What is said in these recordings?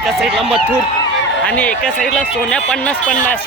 एका साईडला मथुर आणि एका साईडला सोन्या पन्नास पन्नास.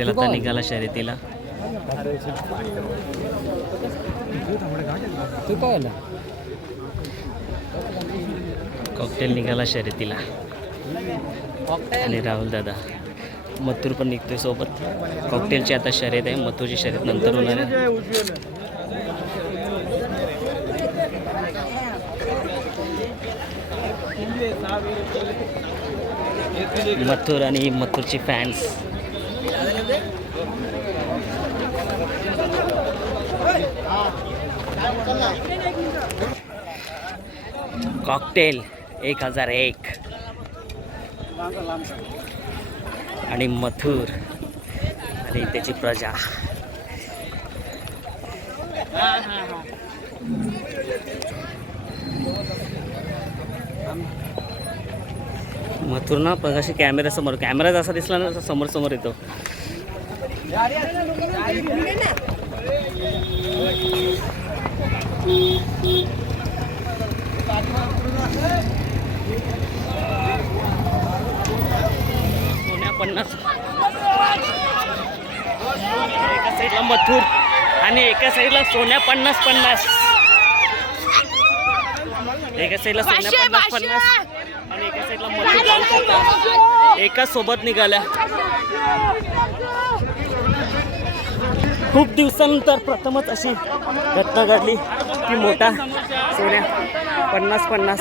कॉकटेल आता निघाला शर्यतीला. कॉकटेल निघाला शर्यतीला. आणि राहुल दादा. मथुर पण निघतोय सोबत. कॉकटेलची आता शर्यत आहे. मथुरची शर्यत नंतर होणार आहे. मथुर आणि मथुरची फॅन्स कॉकटेल एक हजार एक. आणि मथुर आणि त्याची प्रजा. मथुर ना पण कॅमेरा समोर कॅमेरा जसा दिसला ना तसा समोर समोर येतो सोन्या पन्नास. एका साईडला मथुर आणि एका साईडला सोन्या पन्नास पन्नास. एका साईडला सोन्या पन्नास पन्नास आणि एका साईडला मथुर एका सोबत निघाल्या. खूप दिवसानंतर प्रथमच अशी घटना घडली की मोठा सोन्या पन्नास पन्नास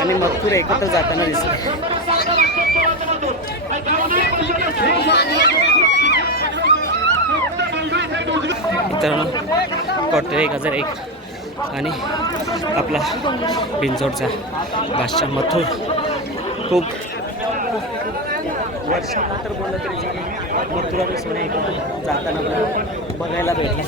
आणि मथुर एकत्र जाताना दिसले. मित्रांनो कॉटर एक हजार एक. आणि आपला बिंजोडचा बादशाह मथुर. खूप वर्षानंतर बोललं तरी चालेल. मथुरा सोने जाताना बघायला भेटला.